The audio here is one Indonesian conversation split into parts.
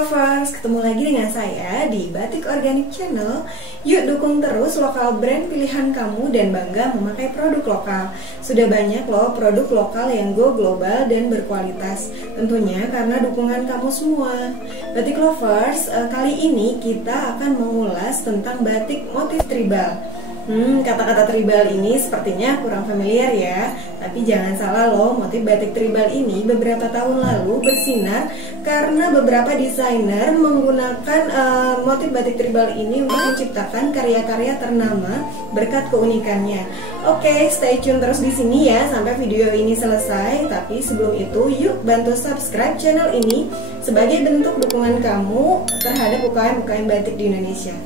lovers, ketemu lagi dengan saya di Batik Organik Channel. Yuk dukung terus lokal brand pilihan kamu dan bangga memakai produk lokal. Sudah banyak loh produk lokal yang go global dan berkualitas. Tentunya karena dukungan kamu semua. Batik lovers, kali ini kita akan mengulas tentang batik motif tribal. Kata-kata tribal ini sepertinya kurang familiar ya. Tapi jangan salah loh, motif batik tribal ini beberapa tahun lalu bersinar karena beberapa desainer menggunakan motif batik tribal ini untuk menciptakan karya-karya ternama berkat keunikannya. Oke, stay tune terus di sini ya sampai video ini selesai. Tapi sebelum itu, yuk bantu subscribe channel ini sebagai bentuk dukungan kamu terhadap UKM-UKM batik di Indonesia.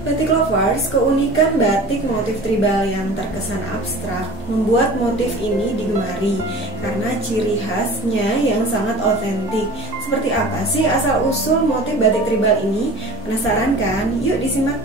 Batik lovers, keunikan batik motif tribal yang terkesan abstrak membuat motif ini digemari karena ciri khasnya yang sangat otentik. Seperti apa sih asal-usul motif batik tribal ini? Penasaran kan? Yuk disimak.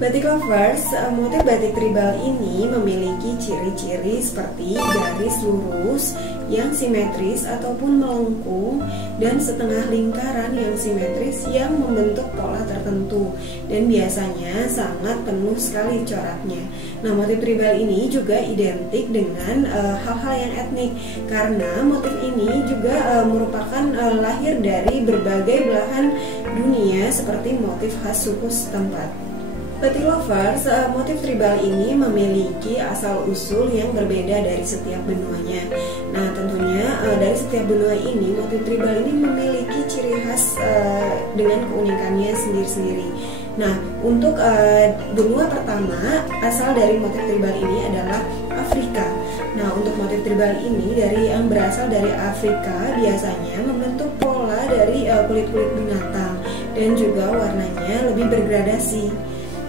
Batik lovers, motif batik tribal ini memiliki ciri-ciri seperti garis lurus yang simetris ataupun melengkung dan setengah lingkaran yang simetris yang membentuk pola tertentu, dan biasanya sangat penuh sekali coraknya. Nah, motif tribal ini juga identik dengan hal-hal yang etnik karena motif ini juga merupakan lahir dari berbagai belahan dunia seperti motif khas suku setempat. Batik lovers, motif tribal ini memiliki asal-usul yang berbeda dari setiap benuanya. Nah, tentunya dari setiap benua ini, motif tribal ini memiliki ciri khas dengan keunikannya sendiri-sendiri. Nah, untuk benua pertama, asal dari motif tribal ini adalah Afrika. Nah, untuk motif tribal ini yang berasal dari Afrika biasanya membentuk pola dari kulit-kulit binatang dan juga warnanya lebih bergradasi.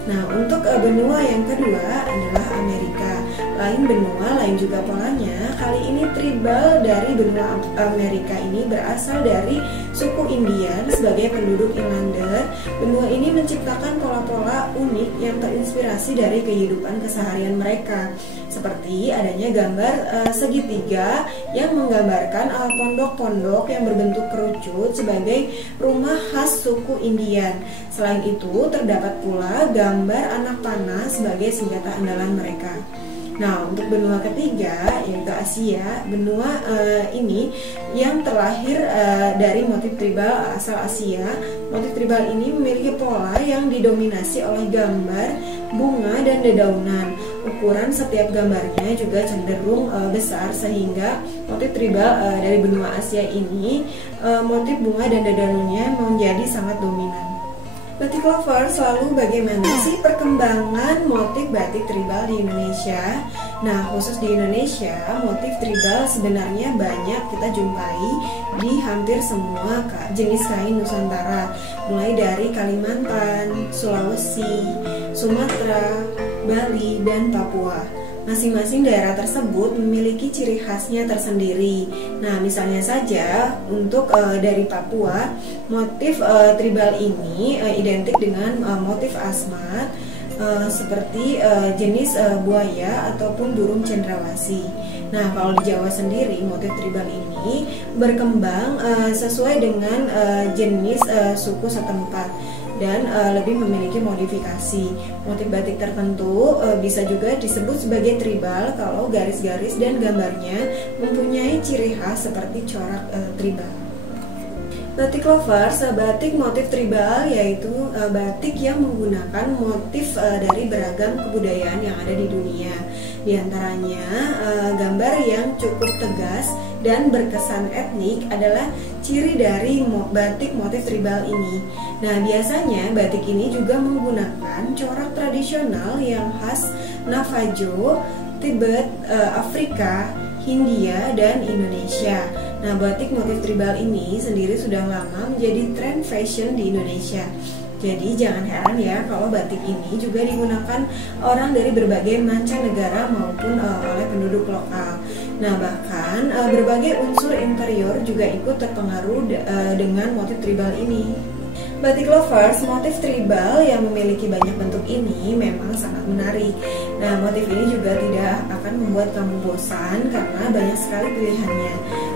Nah, untuk benua yang kedua adalah Amerika. Lain benua, lain juga polanya. Kali ini tribal dari benua Amerika ini berasal dari suku Indian sebagai penduduk inlander. Benua ini menciptakan pola-pola unik yang terinspirasi dari kehidupan keseharian mereka. Seperti adanya gambar segitiga yang menggambarkan pondok-pondok yang berbentuk kerucut sebagai rumah khas suku Indian. Selain itu, terdapat pula gambar anak panah sebagai senjata andalan mereka. Nah, untuk benua ketiga yaitu Asia, benua ini yang terlahir dari motif tribal asal Asia. Motif tribal ini memiliki pola yang didominasi oleh gambar bunga dan dedaunan. Ukuran setiap gambarnya juga cenderung besar sehingga motif tribal dari benua Asia ini motif bunga dan dedaunannya menjadi sangat dominan. Batik lovers, lalu bagaimana sih perkembangan motif batik tribal di Indonesia? Nah, khusus di Indonesia, motif tribal sebenarnya banyak kita jumpai di hampir semua jenis kain Nusantara, mulai dari Kalimantan, Sulawesi, Sumatera, Bali, dan Papua. Masing-masing daerah tersebut memiliki ciri khasnya tersendiri. Nah, misalnya saja untuk dari Papua, motif tribal ini identik dengan motif asmat seperti jenis buaya ataupun burung cendrawasih. Nah, kalau di Jawa sendiri, motif tribal ini berkembang sesuai dengan jenis suku setempat dan lebih memiliki modifikasi. Motif batik tertentu bisa juga disebut sebagai tribal kalau garis-garis dan gambarnya mempunyai ciri khas seperti corak tribal. Batik lovers, batik motif tribal yaitu batik yang menggunakan motif dari beragam kebudayaan yang ada di dunia. Di antaranya gambar yang cukup tegas dan berkesan etnik adalah ciri dari batik motif tribal ini. Nah, biasanya batik ini juga menggunakan corak tradisional yang khas Navajo, Tibet, Afrika, Hindia, dan Indonesia. Nah, batik motif tribal ini sendiri sudah lama menjadi tren fashion di Indonesia. Jadi jangan heran ya kalau batik ini juga digunakan orang dari berbagai mancanegara maupun oleh penduduk lokal. Nah, bahkan berbagai unsur interior juga ikut terpengaruh dengan motif tribal ini. Batik lovers, motif tribal yang memiliki banyak bentuk ini memang sangat menarik. Nah, motif ini juga tidak akan membuat kamu bosan karena banyak sekali pilihannya.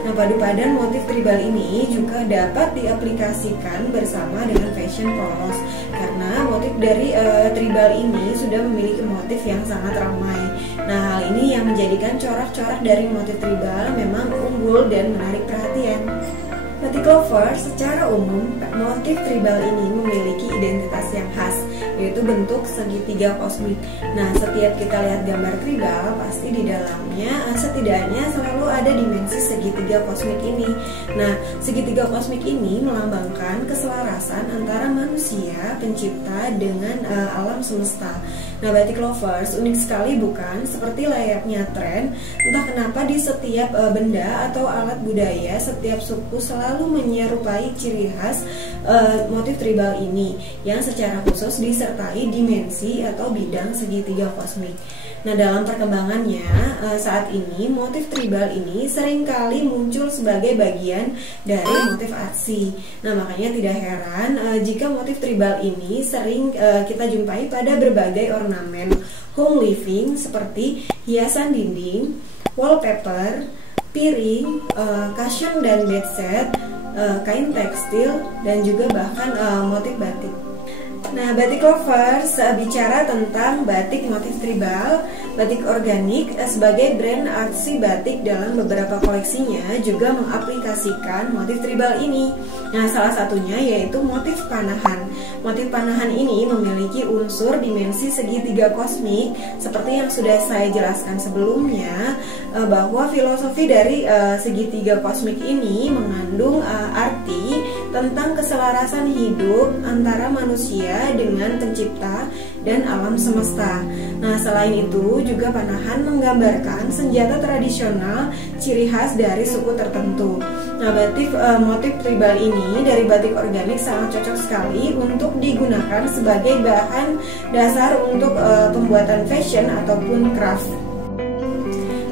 Nah, padu padan motif tribal ini juga dapat diaplikasikan bersama dengan fashion polos karena motif dari tribal ini sudah memiliki motif yang sangat ramai. Nah, hal ini yang menjadikan corak-corak dari motif tribal memang unggul dan menarik perhatian. Batik lover, secara umum motif tribal ini memiliki identitas yang khas, yaitu bentuk segitiga kosmik. Nah, setiap kita lihat gambar tribal, pasti di dalamnya setidaknya selalu ada dimensi segitiga kosmik ini. Nah, segitiga kosmik ini melambangkan keselarasan antara manusia pencipta dengan alam semesta. Nah, batik lovers, unik sekali bukan? Seperti layaknya tren, entah kenapa di setiap benda atau alat budaya, setiap suku selalu menyerupai ciri khas motif tribal ini yang secara khusus disertai dimensi atau bidang segitiga kosmik. Nah, dalam perkembangannya saat ini motif tribal ini seringkali muncul sebagai bagian dari motif artsy. Nah, makanya tidak heran jika motif tribal ini sering kita jumpai pada berbagai ornamen home living seperti hiasan dinding, wallpaper, piring, cushion dan bedsheet, kain tekstil, dan juga bahkan motif batik. Nah, batik lovers, bicara tentang batik motif tribal, batik organik sebagai brand artsy batik dalam beberapa koleksinya juga mengaplikasikan motif tribal ini. Nah, salah satunya yaitu motif panahan. Motif panahan ini memiliki unsur dimensi segitiga kosmik seperti yang sudah saya jelaskan sebelumnya, bahwa filosofi dari segitiga kosmik ini mengandung arti tentang keselarasan hidup antara manusia dengan pencipta dan alam semesta. Nah, selain itu juga panahan menggambarkan senjata tradisional ciri khas dari suku tertentu. Nah, batik motif tribal ini dari batik organik sangat cocok sekali untuk digunakan sebagai bahan dasar untuk pembuatan fashion ataupun craft.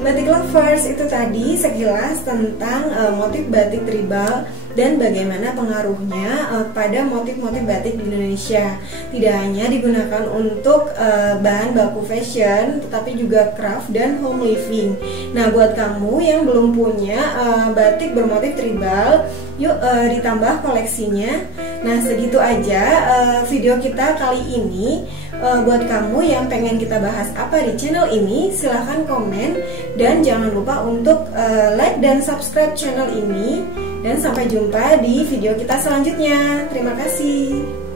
Batik lovers, itu tadi sekilas tentang motif batik tribal dan bagaimana pengaruhnya pada motif-motif batik di Indonesia. Tidak hanya digunakan untuk bahan baku fashion, tetapi juga craft dan home living. Nah, buat kamu yang belum punya batik bermotif tribal, yuk ditambah koleksinya. Nah, segitu aja video kita kali ini. Buat kamu yang pengen kita bahas apa di channel ini, silahkan komen dan jangan lupa untuk like dan subscribe channel ini. Dan sampai jumpa di video kita selanjutnya. Terima kasih.